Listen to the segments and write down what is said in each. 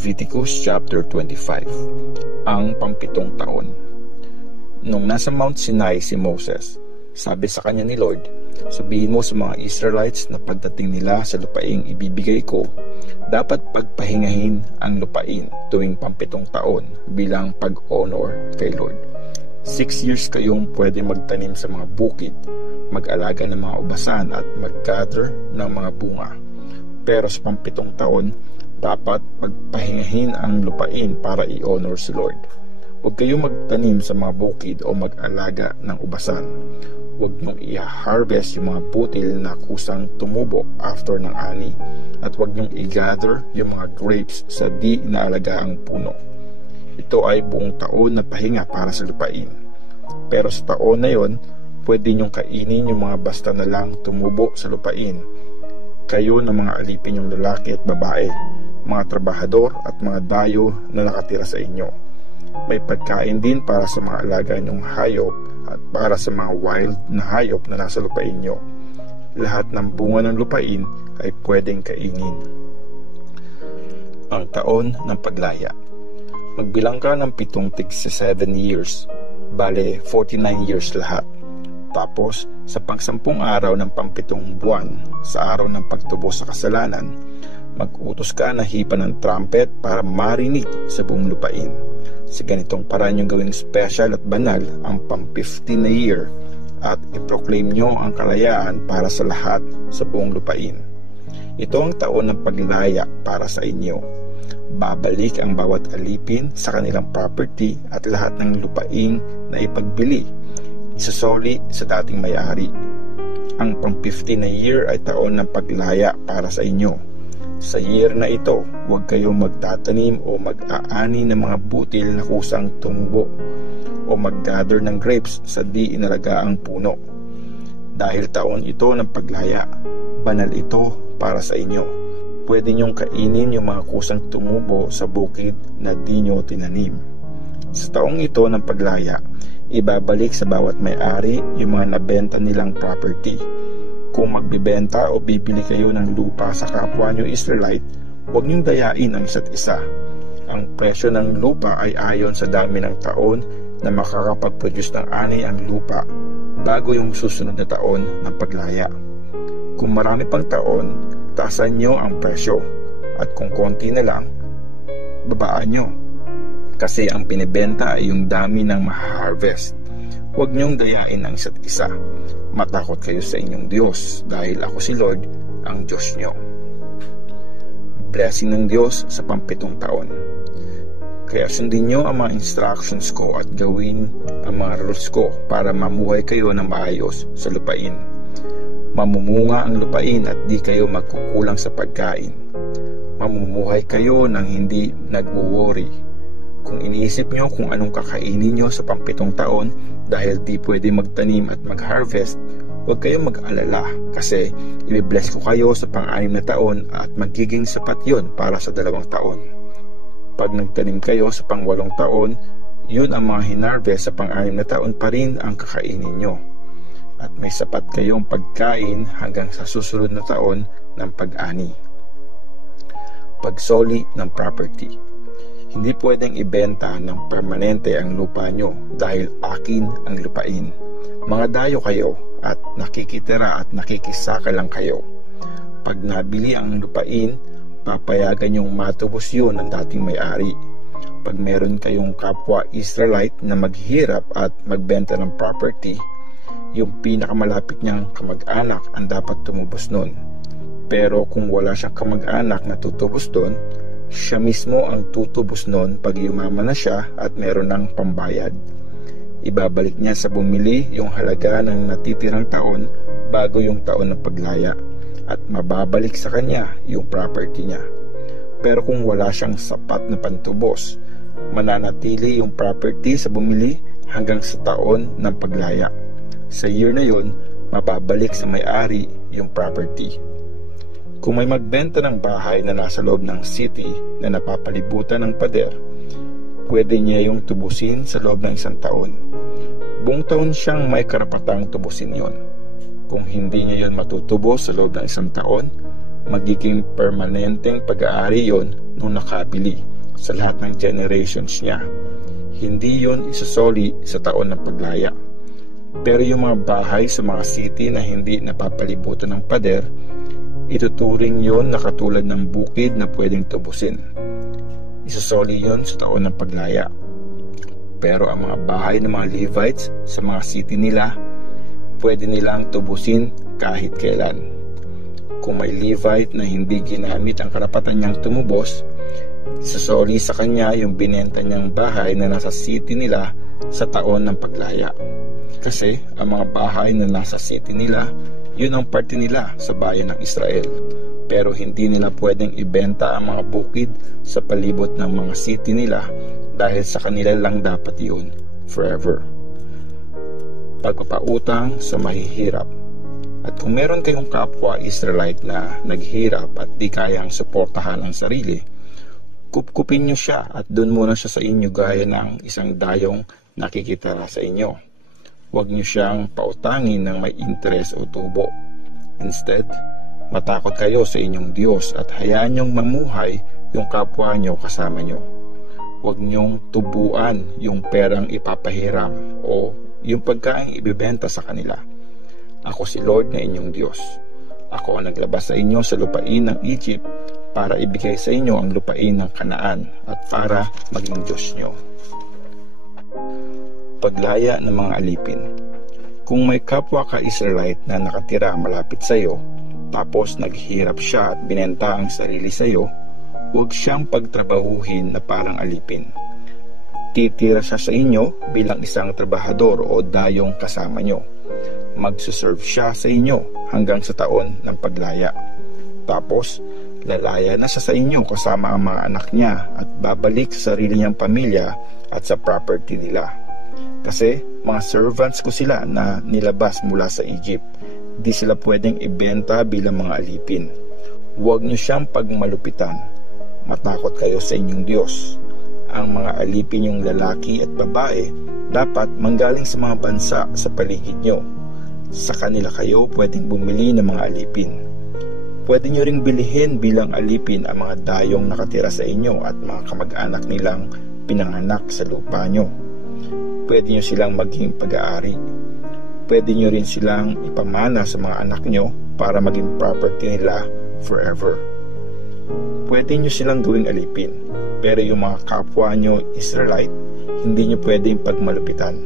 Leviticus chapter 25. Ang pampitong taon. Nung nasa Mount Sinai si Moses, sabi sa kanya ni Lord, sabihin mo sa mga Israelites na pagdating nila sa lupaing ibibigay ko, dapat pagpahingahin ang lupain tuwing pampitong taon bilang pag-honor kay Lord. 6 years kayong pwede magtanim sa mga bukid, mag-alaga ng mga ubasan at mag-gather ng mga bunga. Pero sa pampitong taon, dapat pagpahingahin ang lupain para i-honor si Lord. Huwag kayong magtanim sa mga bukid o mag-alaga ng ubasan. Huwag niyong i-harvest yung mga butil na kusang tumubo after ng ani. At huwag niyong i-gather yung mga grapes sa di inaalagaang puno. Ito ay buong taon na pahinga para sa lupain. Pero sa taon na yon, pwede niyong kainin yung mga basta na lang tumubo sa lupain. Kayo ng mga alipin yung lalaki at babae, mga trabahador at mga dayo na nakatira sa inyo. May pagkain din para sa mga alaga niyong hayop at para sa mga wild na hayop na nasa lupain niyo. Lahat ng bunga ng lupain ay pwedeng kainin. Ang taon ng paglaya. Magbilang ka ng 7 years, bale 49 years lahat. Tapos, sa pang-10 araw ng pampitong buwan, sa araw ng pagtubos sa kasalanan, mag-utos ka na hipa ng trumpet para marinig sa buong lupain. Sa ganitong paraan yung gawing special at banal ang pang-15 na year at i-proclaim nyo ang kalayaan para sa lahat sa buong lupain. Ito ang taon ng paglaya para sa inyo. Babalik ang bawat alipin sa kanilang property at lahat ng lupain na ipagbili, isasoli sa dating may-ari. Ang pang-15 na year ay taon ng paglaya para sa inyo. Sa year na ito, huwag kayong magtatanim o mag-aani ng mga butil na kusang tumubo o mag-gather ng grapes sa di inalagaang puno. Dahil taon ito ng paglaya, banal ito para sa inyo. Pwede niyong kainin yung mga kusang tumubo sa bukid na di nyo tinanim. Sa taong ito ng paglaya, ibabalik sa bawat may-ari yung mga nabenta nilang property. Kung magbibenta o bibili kayo ng lupa sa kapwa nyo Israelite, huwag niyong dayain ang isa't isa. Ang presyo ng lupa ay ayon sa dami ng taon na makakapag-produce ng ani ang lupa bago yung susunod na taon ng paglaya. Kung marami pang taon, taasan nyo ang presyo, at kung konti na lang, babaan nyo. Kasi ang pinibenta ay yung dami ng ma-harvest. Huwag niyong dayain ang isa't isa. Matakot kayo sa inyong Diyos dahil ako si Lord, ang Diyos niyo. Blessing ng Diyos sa pampitong taon. Kaya sundin niyo ang mga instructions ko at gawin ang mga rules ko para mamuhay kayo ng maayos sa lupain. Mamumunga ang lupain at di kayo magkukulang sa pagkain. Mamumuhay kayo ng hindi nag-worry. Kung iniisip nyo kung anong kakainin nyo sa pampitong taon dahil di pwede magtanim at mag-harvest, huwag kayong mag-alala kasi i-bless ko kayo sa pang-6 na taon at magiging sapat yon para sa 2 taon. Pag nagtanim kayo sa pang-8 taon, yun ang mga hinarvest sa pang-6 na taon pa rin ang kakainin nyo. At may sapat kayong pagkain hanggang sa susunod na taon ng pag-ani. Pagsoli ng property. Hindi pwedeng ibenta ng permanente ang lupa nyo dahil akin ang lupain. Mga dayo kayo at nakikitira at nakikisaka lang kayo. Pag nabili ang lupain, papayagan yung matubos yun ng dating may-ari. Pag meron kayong kapwa Israelite na maghirap at magbenta ng property, yung pinakamalapit niyang kamag-anak ang dapat tumubos nun. Pero kung wala siyang kamag-anak na tutubos doon, siya mismo ang tutubos nun pag yumaman na siya at meron ng pambayad. Ibabalik niya sa bumili yung halaga ng natitirang taon bago yung taon ng paglaya at mababalik sa kanya yung property niya. Pero kung wala siyang sapat na pantubos, mananatili yung property sa bumili hanggang sa taon ng paglaya. Sa year na yun, mababalik sa may-ari yung property. Kung may magbenta ng bahay na nasa loob ng city na napapalibutan ng pader, pwede niya yung tubusin sa loob ng 1 taon. Buong taon siyang may karapatang tubusin yon. Kung hindi niya yon matutubos sa loob ng 1 taon, magiging permanenteng pag-aari yon nung nakabili sa lahat ng generations niya. Hindi yon isusoli sa taon ng paglaya. Pero yung mga bahay sa mga city na hindi napapalibutan ng pader, ituturing yon na katulad ng bukid na pwedeng tubusin. Isusoli yon sa taon ng paglaya. Pero ang mga bahay ng mga Levites sa mga city nila, pwede nilang tubusin kahit kailan. Kung may Levite na hindi ginamit ang karapatan niyang tumubos, isusoli sa kanya yung binenta niyang bahay na nasa city nila sa taon ng paglaya. Kasi ang mga bahay na nasa city nila, yun ang parte nila sa bayan ng Israel. Pero hindi nila pwedeng ibenta ang mga bukid sa palibot ng mga city nila dahil sa kanila lang dapat yun forever. Pagpapautang sa mahihirap. At kung meron kayong kapwa Israelite na naghirap at di kayang suportahan ang sarili, kupkupin nyo siya at doon muna siya sa inyo gaya ng isang dayong nakikitara sa inyo. Huwag nyo siyang pautangin ng may interes o tubo. Instead, matakot kayo sa inyong Diyos at hayaan nyong mamuhay yung kapwa nyo kasama nyo. Huwag nyong tubuan yung perang ipapahiram o yung pagkain ibibenta sa kanila. Ako si Lord na inyong Diyos. Ako ang naglabas sa inyo sa lupain ng Egypt para ibigay sa inyo ang lupain ng Kanaan at para maging Diyos nyo. Paglaya ng mga alipin. Kung may kapwa ka Israelite na nakatira malapit sa iyo, tapos naghirap siya at binenta ang sarili sa iyo, huwag siyang pagtrabahuhin na parang alipin. Titira siya sa inyo bilang isang trabahador o dayong kasama nyo. Magsuserve siya sa inyo hanggang sa taon ng paglaya. Tapos, lalaya na siya sa inyo kasama ang mga anak niya at babalik sa sarili niyang pamilya at sa property nila. Kasi mga servants ko sila na nilabas mula sa Egypt. Di sila pwedeng ibenta bilang mga alipin. Huwag niyo siyang pagmalupitan. Matakot kayo sa inyong Diyos. Ang mga alipin yung lalaki at babae dapat manggaling sa mga bansa sa paligid nyo. Sa kanila kayo pwedeng bumili ng mga alipin. Pwede nyo ring bilihin bilang alipin ang mga dayong nakatira sa inyo at mga kamag-anak nilang pinanganak sa lupa nyo. Pwede nyo silang maging pag-aari. Pwede nyo rin silang ipamana sa mga anak nyo para maging property nila forever. Pwede nyo silang gawing alipin, pero yung mga kapwa nyo Israelite, hindi nyo pwedeng pagmalupitan.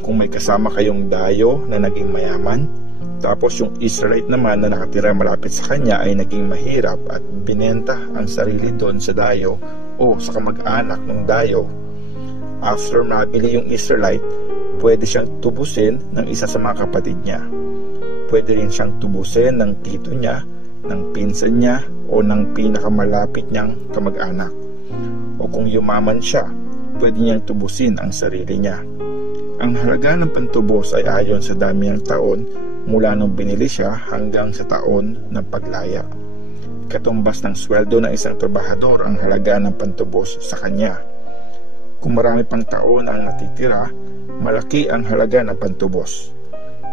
Kung may kasama kayong dayo na naging mayaman, tapos yung Israelite naman na nakatira malapit sa kanya ay naging mahirap at binenta ang sarili doon sa dayo o sa kamag-anak ng dayo, after mabili yung Israelite, pwede siyang tubusin ng isa sa mga kapatid niya. Pwede rin siyang tubusin ng tito niya, ng pinsan niya, o ng pinakamalapit niyang kamag-anak. O kung yumaman siya, pwede niyang tubusin ang sarili niya. Ang halaga ng pantubos ay ayon sa dami ng taon mula nung binili siya hanggang sa taon ng paglaya. Katumbas ng sweldo ng isang trabahador ang halaga ng pantubos sa kanya. Kung marami pang taon ang natitira, malaki ang halaga ng pantubos.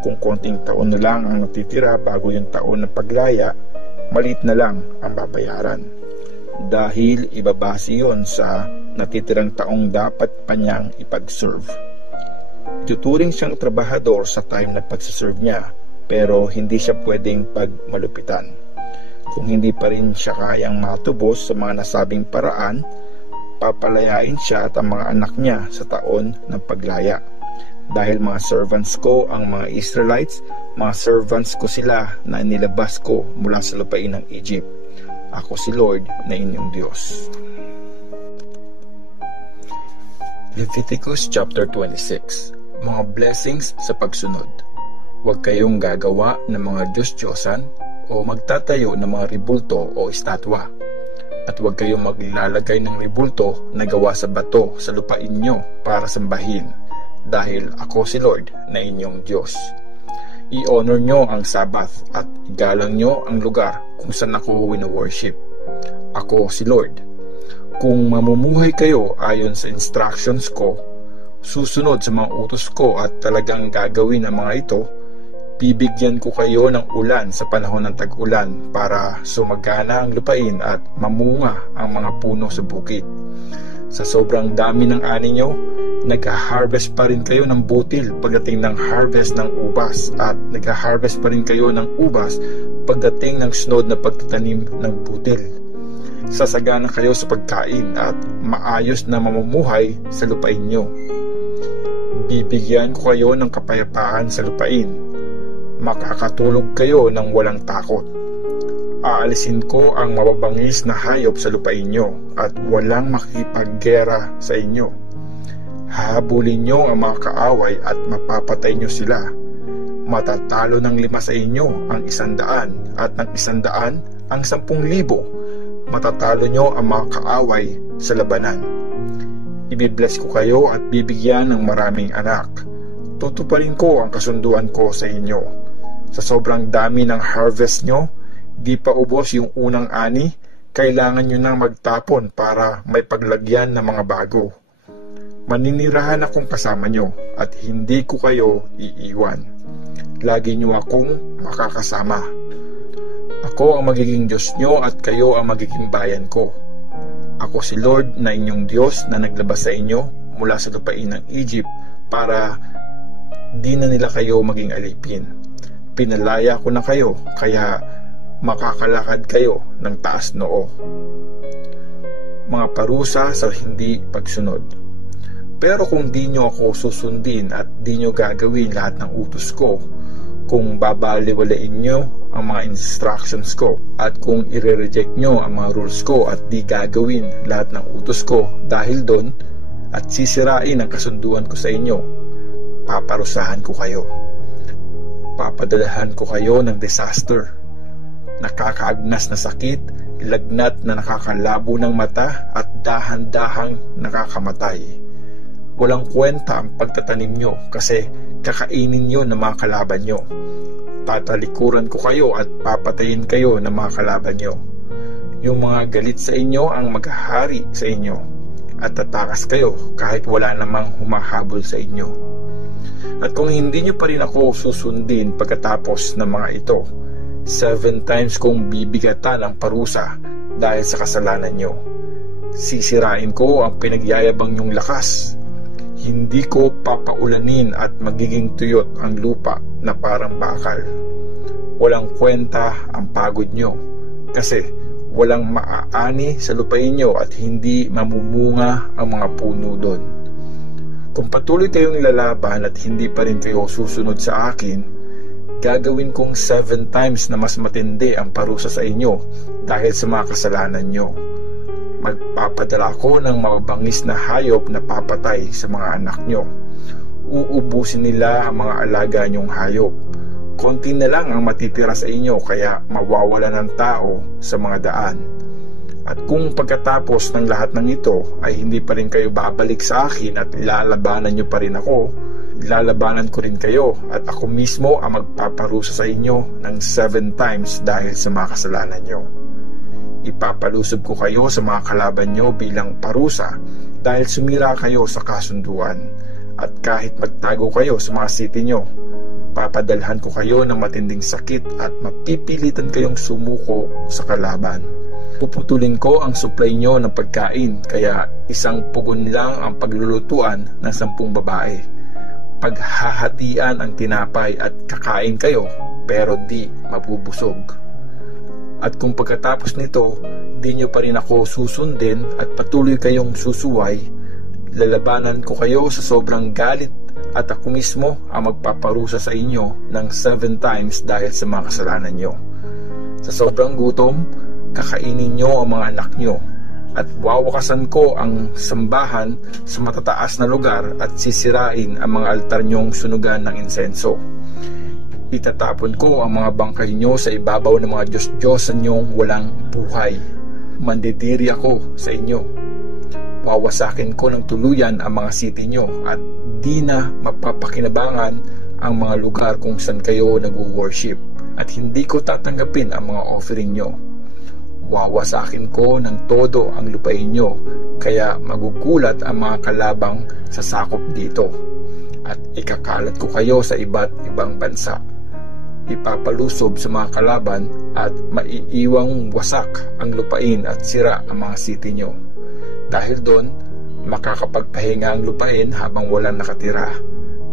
Kung konting taon na lang ang natitira bago yung taon ng paglaya, maliit na lang ang babayaran. Dahil ibabase yon sa natitirang taong dapat pa niyang ipag-serve. Tuturing siyang trabahador sa time na pagsaserve niya, pero hindi siya pwedeng pagmalupitan. Kung hindi pa rin siya kayang matubos sa mga nasabing paraan, papalayain siya at ang mga anak niya sa taon ng paglaya. Dahil mga servants ko ang mga Israelites, mga servants ko sila na nilabas ko mula sa lupain ng Egypt. Ako si Lord na inyong Diyos. Leviticus chapter 26. Mga blessings sa pagsunod. Huwag kayong gagawa ng mga Diyos-Diyosan o magtatayo ng mga ribulto o estatwa. At huwag kayong maglalagay ng ribulto na gawa sa bato sa lupain nyo para sambahin, dahil ako si Lord na inyong Diyos. I-honor nyo ang Sabbath at igalang nyo ang lugar kung saan ako wino-worship. Ako si Lord. Kung mamumuhay kayo ayon sa instructions ko, susunod sa mga utos ko at talagang gagawin ang mga ito, Bibigyan ko kayo ng ulan sa panahon ng tag-ulan para sumagana ang lupain at mamunga ang mga puno sa bukid. Sa sobrang dami ng ani nyo, nag-harvest pa rin kayo ng butil pagdating ng harvest ng ubas at nag-harvest pa rin kayo ng ubas pagdating ng sunod na pagtatanim ng butil. Sasagana kayo sa pagkain at maayos na mamumuhay sa lupain nyo. Bibigyan ko kayo ng kapayapaan sa lupain. Makakatulog kayo ng walang takot. Aalisin ko ang mababangis na hayop sa lupain nyo at walang makikipaggera sa inyo. Hahabulin nyo ang mga kaaway at mapapatay nyo sila. Matatalo ng 5 sa inyo ang 100 at ng 100 ang 10,000. Matatalo nyo ang mga kaaway sa labanan. Ibibless ko kayo at bibigyan ng maraming anak. Tutuparin ko ang kasunduan ko sa inyo. Sa sobrang dami ng harvest nyo, di pa ubos yung unang ani, kailangan nyo nang magtapon para may paglagyan ng mga bago. Maninirahan akong kasama nyo at hindi ko kayo iiwan. Lagi nyo akong makakasama. Ako ang magiging Diyos nyo at kayo ang magiging bayan ko. Ako si Lord na inyong Diyos na naglabas sa inyo mula sa lupain ng Egypt para di na nila kayo maging alipin. Pinalaya ko na kayo, kaya makakalakad kayo ng taas noo. Mga parusa sa hindi pagsunod. Pero kung di nyo ako susundin at di nyo gagawin lahat ng utos ko, kung babaliwalain nyo ang mga instructions ko, at kung i-reject nyo ang mga rules ko at di gagawin lahat ng utos ko dahil doon, at sisirain ang kasunduan ko sa inyo, paparusahan ko kayo. Papadalahan ko kayo ng disaster, nakakaagnas na sakit, lagnat na nakakalabo ng mata at dahan-dahang nakakamatay. Walang kwenta ang pagtatanim nyo kasi kakainin nyo ng mga kalaban nyo. Tatalikuran ko kayo at papatayin kayo ng mga kalaban nyo. Yung mga galit sa inyo ang maghahari sa inyo at tatakas kayo kahit wala namang humahabol sa inyo. At kung hindi nyo pa rin ako susundin pagkatapos ng mga ito, 7 times kong bibigatan ang parusa dahil sa kasalanan nyo. Sisirain ko ang pinagyayabang nyong lakas. Hindi ko papaulanin at magiging tuyot ang lupa na parang bakal. Walang kwenta ang pagod nyo kasi walang maaani sa lupain nyo at hindi mamumunga ang mga puno doon. Kung patuloy kayong lalaban at hindi pa rin kayo susunod sa akin, gagawin kong 7 times na mas matindi ang parusa sa inyo dahil sa mga kasalanan nyo. Magpapadala ko ng mababangis na hayop na papatay sa mga anak nyo. Uubusin nila ang mga alaga nyong hayop. Konti na lang ang matitira sa inyo kaya mawawala ng tao sa mga daan. At kung pagkatapos ng lahat ng ito ay hindi pa rin kayo babalik sa akin at lalabanan nyo pa rin ako, lalabanan ko rin kayo at ako mismo ang magpaparusa sa inyo ng 7 times dahil sa mga kasalanan nyo. Ipapalusob ko kayo sa mga kalaban nyo bilang parusa dahil sumira kayo sa kasunduan. At kahit magtago kayo sa mga city nyo, papadalhan ko kayo ng matinding sakit at mapipilitan kayong sumuko sa kalaban. Puputulin ko ang supply nyo ng pagkain, kaya 1 pugon lang ang paglulutuan ng 10 babae. Paghahatian ang tinapay at kakain kayo, pero di mabubusog. At kung pagkatapos nito, di nyo pa rin ako susundin at patuloy kayong susuway, lalabanan ko kayo sa sobrang galit at ako mismo ang magpaparusa sa inyo ng 7 times dahil sa mga kasalanan nyo. Sa sobrang gutom, kakainin nyo ang mga anak nyo at wawakasan ko ang sambahan sa matataas na lugar at sisirain ang mga altar nyong sunugan ng insenso. Itatapon ko ang mga bangkay nyo sa ibabaw ng mga Diyos-Diyosan nyong walang buhay. Mandidiri ako sa inyo. Wawasakin ko ng tuluyan ang mga city nyo at di na mapapakinabangan ang mga lugar kung saan kayo nag-worship at hindi ko tatanggapin ang mga offering nyo. Wawasakin ko ng todo ang lupain nyo, kaya magugulat ang mga kalabang sa sakop dito, at ikakalat ko kayo sa iba't ibang bansa. ipapalusob sa mga kalaban at maiiwang wasak ang lupain at sira ang mga city nyo. Dahil doon, makakapagpahinga ang lupain habang walang nakatira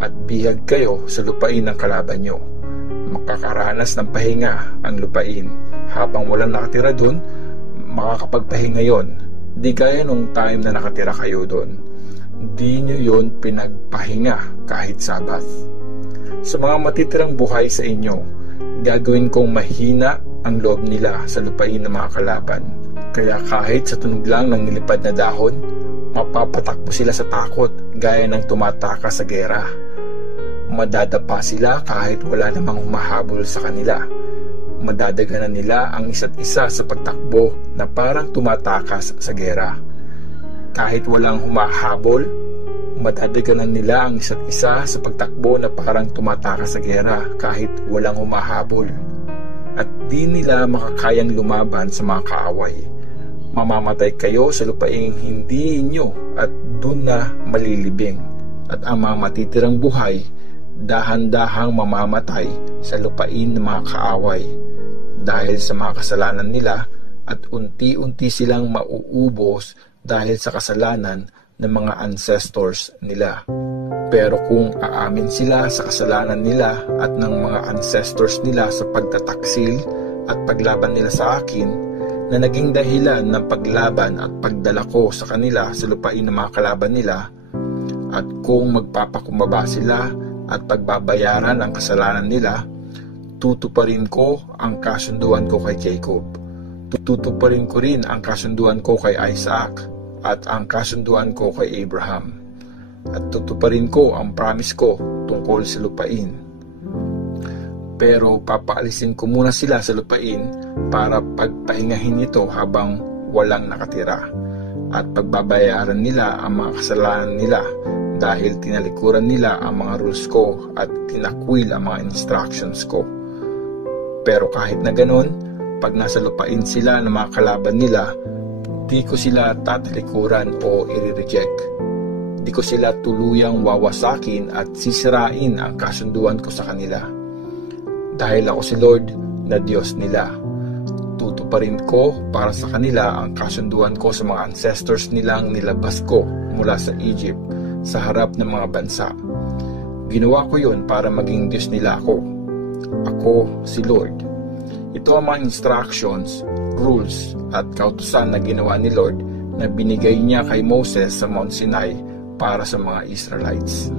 at bihag kayo sa lupain ng kalaban nyo. Makakaranas ng pahinga ang lupain habang walang nakatira doon, makakapagpahinga yon. Di gaya nung time na nakatira kayo doon. Di nyo yon pinagpahinga kahit Sabath. Sa mga matitirang buhay sa inyo, gagawin kong mahina ang loob nila sa lupain ng mga kalaban. Kaya kahit sa tunog lang ng nilipad na dahon, mapapatakbo sila sa takot gaya ng tumatakas sa gera. Madadapa sila kahit wala namang humahabol sa kanila. Madadaganan nila ang isa't isa sa pagtakbo na parang tumatakas sa gera. Kahit walang humahabol, madadaganan nila ang isa't isa sa pagtakbo na parang tumatakas sa gera kahit walang humahabol. At di nila makakayang lumaban sa mga kaaway. Mamamatay kayo sa lupaing hindi inyo at dun na malilibing. At ang mga matitirang buhay, dahan-dahang mamamatay sa lupain ng mga kaaway dahil sa mga kasalanan nila at unti-unti silang mauubos dahil sa kasalanan ng mga ancestors nila. Pero kung aamin sila sa kasalanan nila at ng mga ancestors nila sa pagtataksil at paglaban nila sa akin na naging dahilan ng paglaban at pagdala ko sa kanila sa lupain ng mga kalaban nila, at kung magpapakumbaba sila at pagbabayaran ang kasalanan nila, tutuparin ko ang kasunduan ko kay Jacob. Tutuparin ko rin ang kasunduan ko kay Isaac at ang kasunduan ko kay Abraham. At tutuparin ko ang promise ko tungkol sa lupain. Pero papaalisin ko muna sila sa lupain para pagpahingahin ito habang walang nakatira. At pagbabayaran nila ang mga kasalanan nila dahil tinalikuran nila ang mga rules ko at tinakwil ang mga instructions ko. Pero kahit na ganun, pag nasa lupain sila ng mga kalaban nila, di ko sila tatalikuran o i-reject. Di ko sila tuluyang wawasakin at sisirain ang kasunduan ko sa kanila. Dahil ako si Lord na Diyos nila. Tutuparin ko para sa kanila ang kasunduan ko sa mga ancestors nilang nilabas ko mula sa Egypt sa harap ng mga bansa. Ginawa ko yun para maging Diyos nila ako. Ako si Lord. Ito ang mga instructions, rules at kautusan na ginawa ni Lord na binigay niya kay Moses sa Mount Sinai para sa mga Israelites.